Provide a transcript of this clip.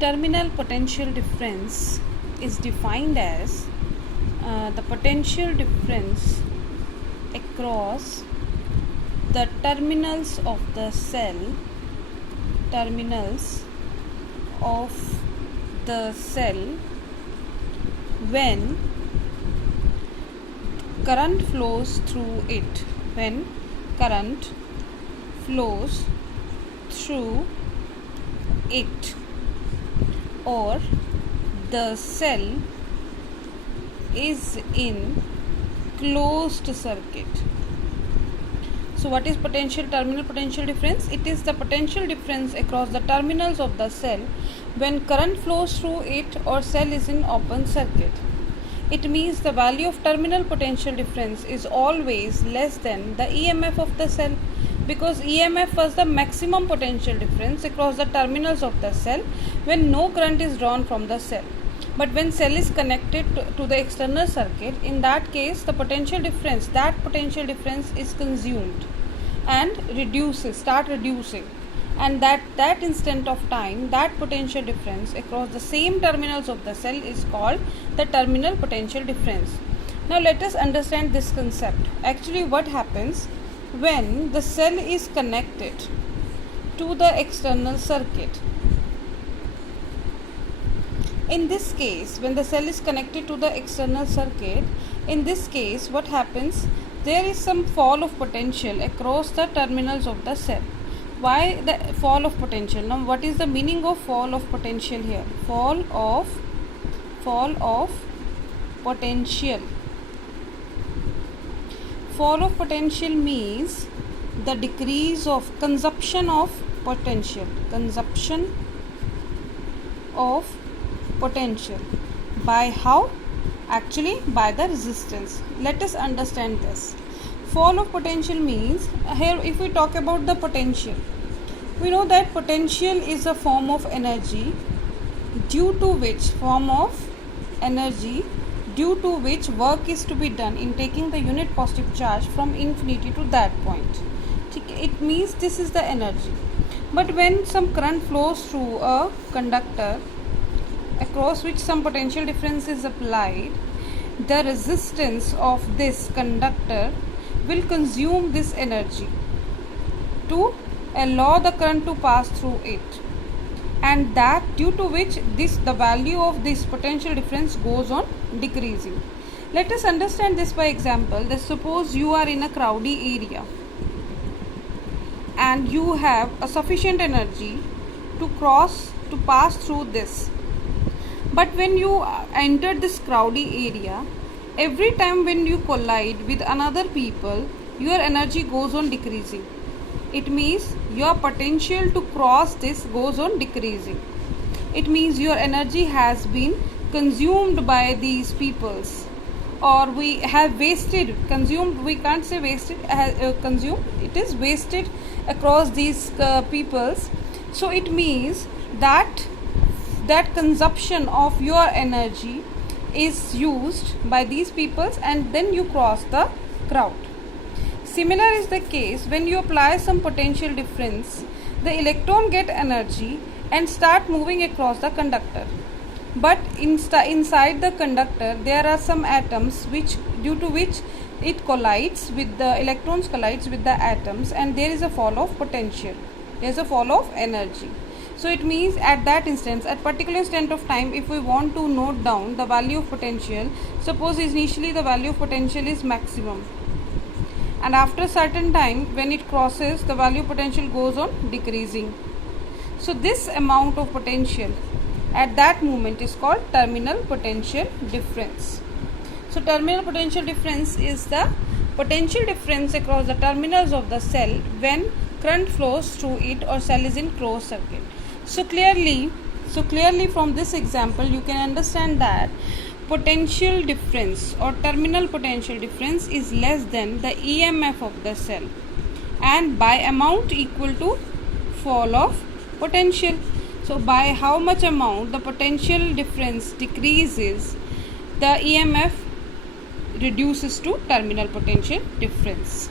Terminal potential difference is defined as the potential difference across the terminals of the cell when current flows through it, or the cell is in closed circuit. So what is terminal potential difference? It is the potential difference across the terminals of the cell when current flows through it or cell is in open circuit. It means the value of terminal potential difference is always less than the EMF of the cell, because EMF was the maximum potential difference across the terminals of the cell when no current is drawn from the cell. But when cell is connected to the external circuit, in that case that potential difference is consumed and start reducing, and that instant of time, that potential difference across the same terminals of the cell is called the terminal potential difference. Now let us understand this concept. Actually, what happens when the cell is connected to the external circuit? In this case, when the cell is connected to the external circuit, in this case what happens? There is some fall of potential across the terminals of the cell. Why the fall of potential? Now what is the meaning of fall of potential here? Fall of potential. Fall of potential means the decrease of consumption of potential. By how? Actually by the resistance. Let us understand this. Fall of potential means, here if we talk about the potential, we know that potential is a form of energy due to which work is to be done in taking the unit positive charge from infinity to that point. It means this is the energy. But when some current flows through a conductor across which some potential difference is applied, the resistance of this conductor will consume this energy to allow the current to pass through it, and that due to which the value of this potential difference goes on decreasing. Let us understand this by example. That suppose you are in a crowded area and you have a sufficient energy to pass through this. But when you enter this crowded area, every time when you collide with another people, your energy goes on decreasing. It means your potential to cross this goes on decreasing. It means your energy has been consumed by these peoples, or we have consumed, we can't say wasted, consumed, it is wasted across these peoples. So it means that consumption of your energy is used by these peoples, and then you cross the crowd. Similar is the case when you apply some potential difference. The electron get energy and start moving across the conductor. But inside the conductor there are some atoms due to which it collides with the electrons collides with the atoms, and there is a fall of potential. There is a fall of energy. So it means at that instance, at particular instant of time, if we want to note down the value of potential, suppose initially the value of potential is maximum, and after a certain time when it crosses, the value of potential goes on decreasing. So this amount of potential at that moment is called terminal potential difference. So terminal potential difference is the potential difference across the terminals of the cell when current flows through it or cell is in closed circuit. So clearly from this example you can understand that potential difference or terminal potential difference is less than the EMF of the cell, and by amount equal to fall of potential. So by how much amount the potential difference decreases, the EMF reduces to terminal potential difference.